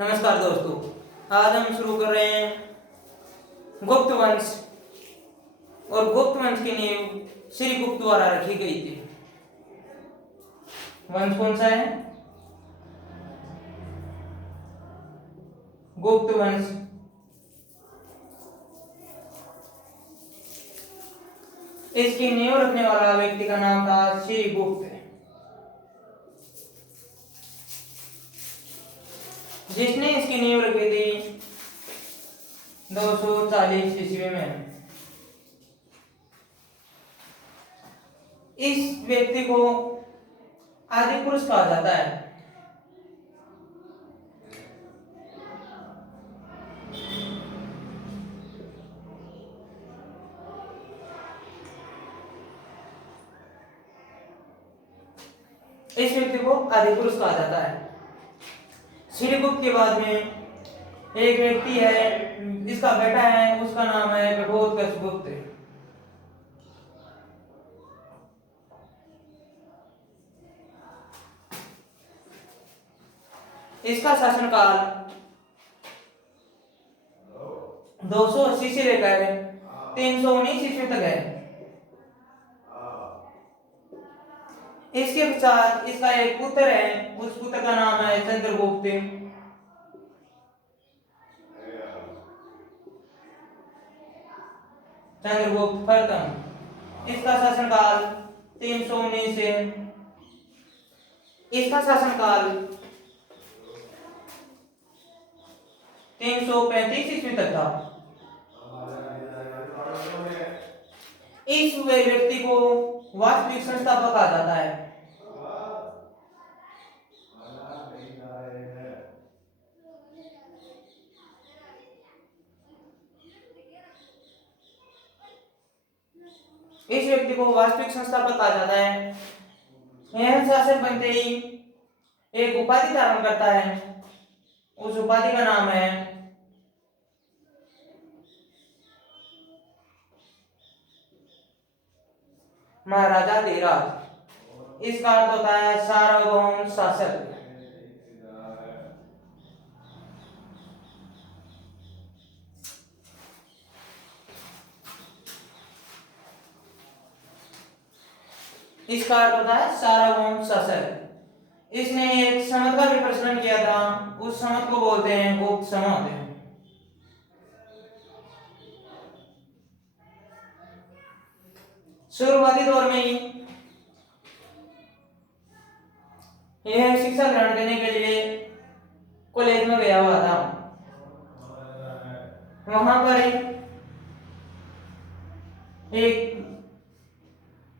नमस्कार दोस्तों, आज हम शुरू कर रहे हैं गुप्त वंश। और गुप्त वंश की नींव श्री गुप्त द्वारा रखी गई थी। वंश कौन सा है? गुप्त वंश। इसकी नींव रखने वाला व्यक्ति का नाम था श्री गुप्त, जिसने इसकी नींव रखी थी 240 ईस्वी में। इस व्यक्ति को आदि पुरुष कहा जाता है। इस व्यक्ति को आदि पुरुष कहा जाता है। श्रीगुप्त के बाद में एक व्यक्ति है, इसका बेटा है, उसका नाम है घटोत्कच गुप्त। इसका शासनकाल 280 से लेकर 319 ईस्वी तक है। इसके पश्चात इसका एक पुत्र है, उस पुत्र का नाम है चंद्रगुप्त। चंद्रगुप्त प्रथम, इसका शासनकाल 319 से इसका शासनकाल 335 ईस्वी तक था। इस व्यक्ति को वास्तविक संस्थापक कहा जाता है। इस व्यक्ति को वास्तविक संस्थापक कहा जाता है। यह शासक बनते ही एक उपाधि धारण करता है। उस उपाधि का नाम है महाराजा धीराज। इसका अर्थ होता है सार्वभौम शासक। इसका अर्थ होता है सार्वभौम शासक। इसने एक समत का भी प्रचलन किया था। उस समत को बोलते हैं गुप्त समत। शुरुआती दौर में ही यह शिक्षा ग्रहण करने के लिए कॉलेज में गया हुआ था। वहां पर एक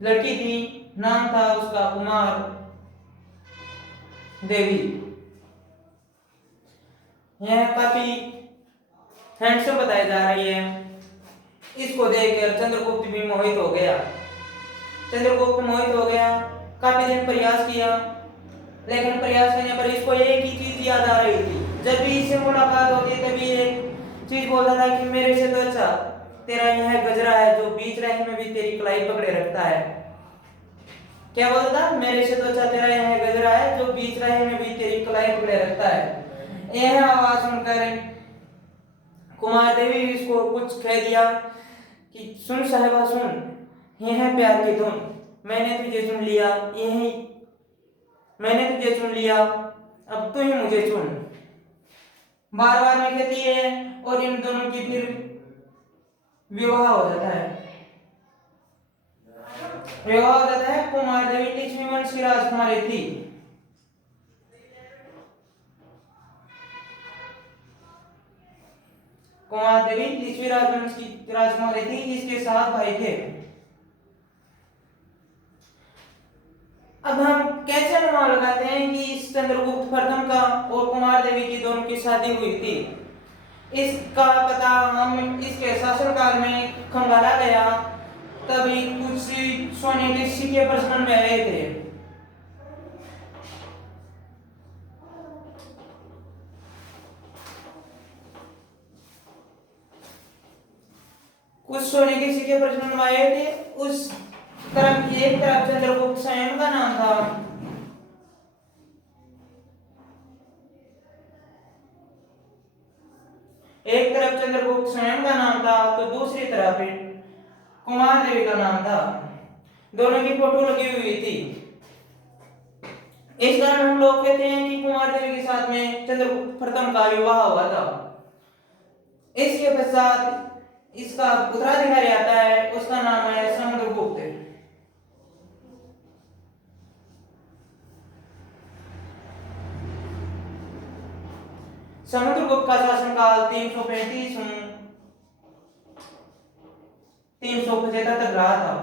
लड़की थी, नाम था उसका कुमार देवी। यह काफी हैंडसम बताई जा रही है। इसको देखकर चंद्रगुप्त भी मोहित हो गया। चंद्रगुप्त मोहित हो गया, काफी दिन प्रयास किया, लेकिन प्रयास करने पर इसको एक ही चीज याद आ रही थी। जब भी इससे मुलाकात होती तभी एक चीज बोलता था कि मेरे से तो अच्छा तेरा यह गजरा है जो बीच राह में भी तेरी कलाई पकड़े रखता है। क्या बोलता था? मेरे से तो अच्छा तेरा यह गजरा है जो बीच राह में भी तेरी कलाई पकड़े रखता है। यह आवाज सुनकर कुमार देवी इसको कुछ कह दिया कि सुन साहिबा सुन, यह है प्यार की धुन। मैंने तुझे चुन लिया, यही मैंने तुझे चुन लिया, अब तू ही मुझे चुन। बार बार में कहती है और इन दोनों की फिर विवाह हो जाता है। विवाह हो जाता है। कुमार देवी लिच्छवी वंश की राजकुमारी थी। कुमार देवी लिच्छवी राजवंश की राजकुमारी थी। इसके 7 भाई थे। अब हम कैसे अनुमान लगाते हैं कि इस चंद्रगुप्त प्रथम का और कुमार देवी की दोनों की शादी हुई थी? इसका पता हम इसके शासनकाल में खंगाला गया, तभी कुछ सोने के सिक्के प्रचलन में आए थे। कुछ सोने के सिक्के प्रचलन में आए थे। उस तरफ एक तरफ चंद्रगुप्त स्वयं का नाम था, एक तरफ चंद्रगुप्त स्वयं का नाम था तो दूसरी तरफ कुमार देवी का नाम था। दोनों की फोटो लगी हुई थी। इस कारण हम लोग कहते हैं कि कुमार देवी के साथ में चंद्रगुप्त प्रथम का विवाह हुआ था। इसके पश्चात इसका उत्तराधिकारी आता है, उसका नाम है समुद्रगुप्त। समुद्रगुप्त का शासनकाल 375 तक रहा था।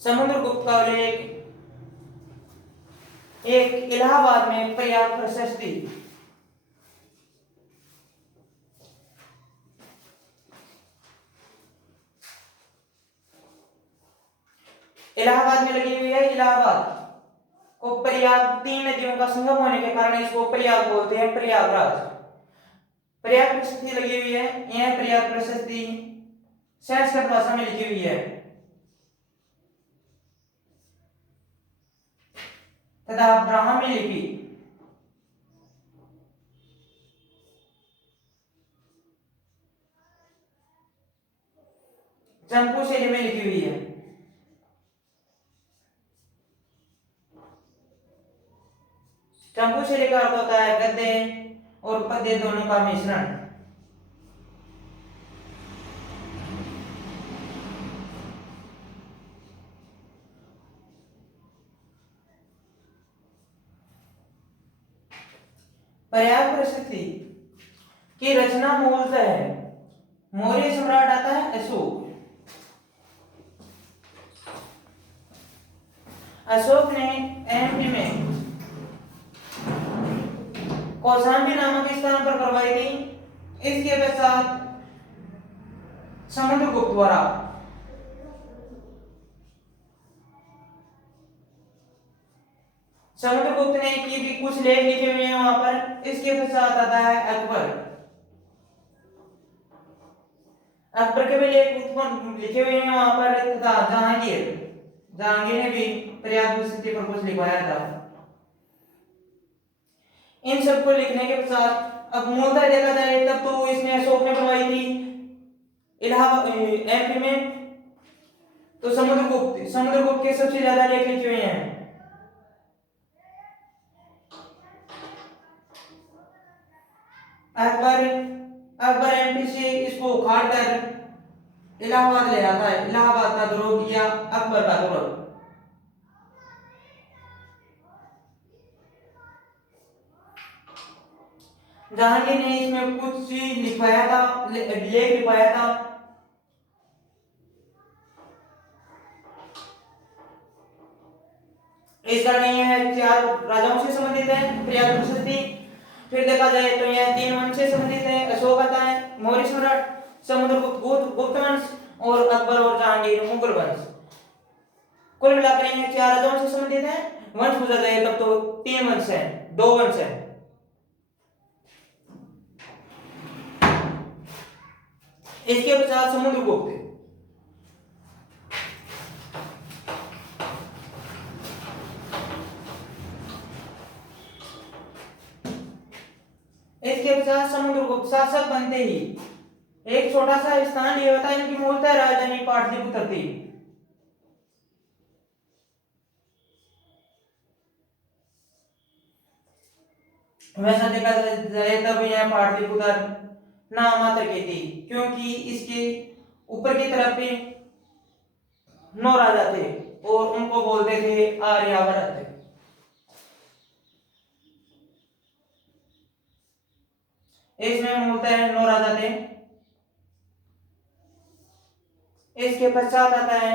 समुद्रगुप्त का एक इलाहाबाद में प्रयाग प्रशस्ति। इलाहाबाद में लगी हुई है। इलाहाबाद को प्रयाग, 3 नदियों का संगम होने के कारण इसको प्रयाग बोलते हैं, प्रयागराज। प्रयाग प्रशस्ति लगी हुई है। यह प्रयाग प्रशस्ति संस्कृत भाषा में लिखी हुई है तथा ब्राह्मी लिपि चंपू शैली में लिखी हुई है। चंपू शैली का अर्थ होता है गद्य और पद्य दोनों का मिश्रण। प्रयाग प्रशस्ति की रचना मूलतः है मौर्य सम्राट आता है अशोक। अशोक ने एमपी में कौशाम्बी नामक स्थान पर करवाई थी। इसके पश्चात समुद्रगुप्त द्वारा समुद्रगुप्त ने की भी कुछ लेख लिखे हुए हैं वहां पर। इसके पश्चात आता है अकबर। अकबर के भी लेख उत्पन्न लिखे हुए हैं वहां पर तथा जहांगीर ने भी प्रयाग प्रशस्ति पर कुछ लिखवाया था। इन सबको लिखने के पश्चात अब मूलतः देखा जाए तब तो इसने अशोक ने बनवाई थी इलाहाबाद एमपी में। तो समुद्रगुप्त के सबसे ज्यादा लेख लिखे हुए हैं। अकबर एमपी से इसको उखाड़ कर इलाहाबाद ले आता है। इलाहाबाद का दुर्ग या अकबर का दुर्ग। जहांगीर ने इसमें कुछ लिखवाया था, लेख लिखवाया था। इस कारण यह 4 राजाओं से संबंधित है प्रयाग प्रशस्ति। फिर देखा जाए तो यह 3 वंश से संबंधित है। अशोक आता है, मौर्य सम्राट, समुद्रगुप्त गुप्त वंश और अकबर और जहांगीर मुगल वंश। कुल मिलाकर यह 4 राजाओं से संबंधित है। वंश पूछा जाए तब तो 3 वंश है, 2 वंश है। इसके पश्चात समुद्रगुप्त। इसके पश्चात समुद्रगुप्त शासक बनते ही एक छोटा सा स्थान लिया होता है। इनकी मूलतः राजधानी पाटलिपुत्र थी। वैसा देखा जाए तब यह पाटलिपुत्र नाम मात्र की थी, क्योंकि इसके ऊपर की तरफ भी 9 राजा थे और उनको बोलते थे आर्यावर्त। इसमें मूलतः 9 राजा थे। इसके पश्चात आता है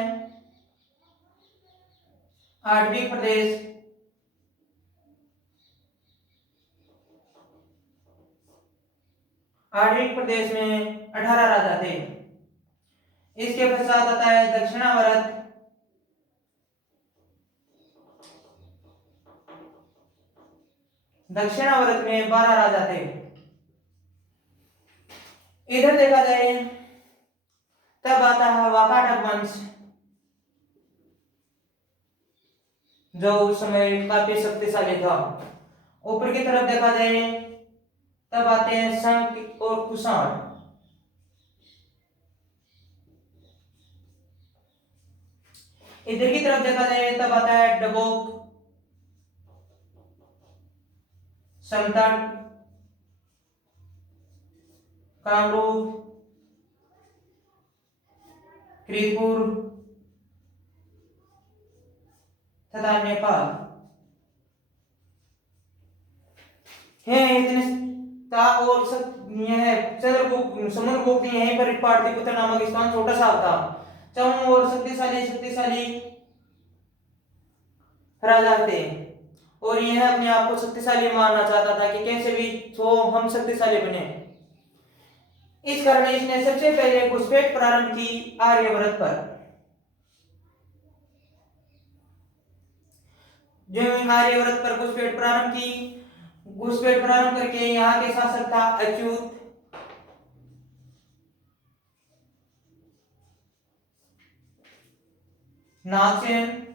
8वीं प्रदेश आर्यवर्त प्रदेश में 18 राजा थे। इसके पश्चात आता है दक्षिणावर्त। दक्षिणावर्त में 12 राजा थे। इधर देखा जाए तब आता है वाकाटक वंश, जो उस समय काफी शक्तिशाली था। ऊपर की तरफ देखा जाए तब आते हैं संक और कुषाण। इधर की तरफ देखा जाए तब आता है डबोक, समतट, कामरूप, कृतपुर तथा नेपाल है। इतने ता और सब ये है चंद्रगुप्त समुद्रगुप्त यहीं पर पाटलिपुत्र नामक स्थान छोटा सा था। चौम और शक्तिशाली राजा थे और यह अपने आप को शक्तिशाली मानना चाहता था कि कैसे भी तो हम शक्तिशाली बने। इस कारण इसने सबसे पहले घुसपैठ प्रारंभ की आर्यवर्त पर। जो आर्यवर्त पर घुसपैठ प्रारंभ की, घुसपैठ प्रारंभ करके यहाँ के शासक था अच्युत, नागसेन।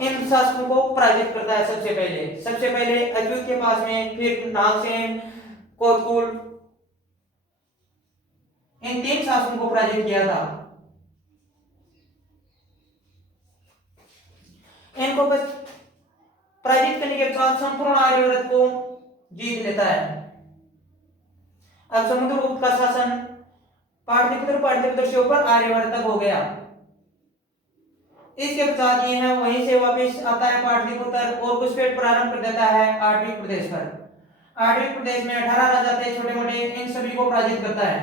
इन शासकों को पराजित करता है सबसे पहले अच्युत के पास में, फिर नागसेन, कोतकुल, इन 3 शासकों को पराजित किया था। इनको बस पराजित करने के बाद संपूर्ण आर्यवर्त को जीत लेता है। अब समुद्रगुप्त का शासन पाटलिपुत्र से ऊपर आर्यवर्त तक हो गया। इसके बाद ये है वहीं से वापस आता है पाटलिपुत्र और घुसपैठ प्रारंभ कर देता है आर्यवर्त प्रदेश पर। आर्यवर्त प्रदेश में 18 राजा थे छोटे मोटे, इन सभी को पराजित करता है।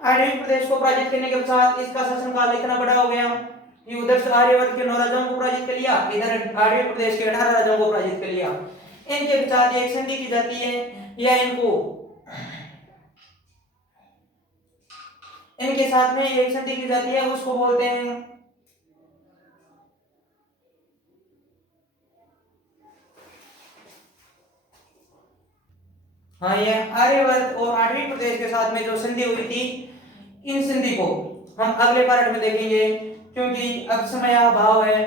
आर्यवर्त प्रदेश को पराजित करने के बाद इसका शासनकाल इतना बड़ा हो गया कि उधर से आर्यवर्त के 9 राजाओं को पराजित कर लिया, इधर आर्यवर्त प्रदेश के 18 राजाओं को पराजित कर लिया। इनके साथ एक संधि की जाती है या इनके साथ में एक संधि की जाती है, उसको बोलते हैं हाँ, ये आर्यवर्त और आर्यवर्त प्रदेश के साथ में जो संधि हुई थी, इन संधि को हम अगले पार्ट में देखेंगे, क्योंकि अब समय अभाव है,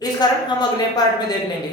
इस कारण हम अगले पार्ट में देख लेंगे।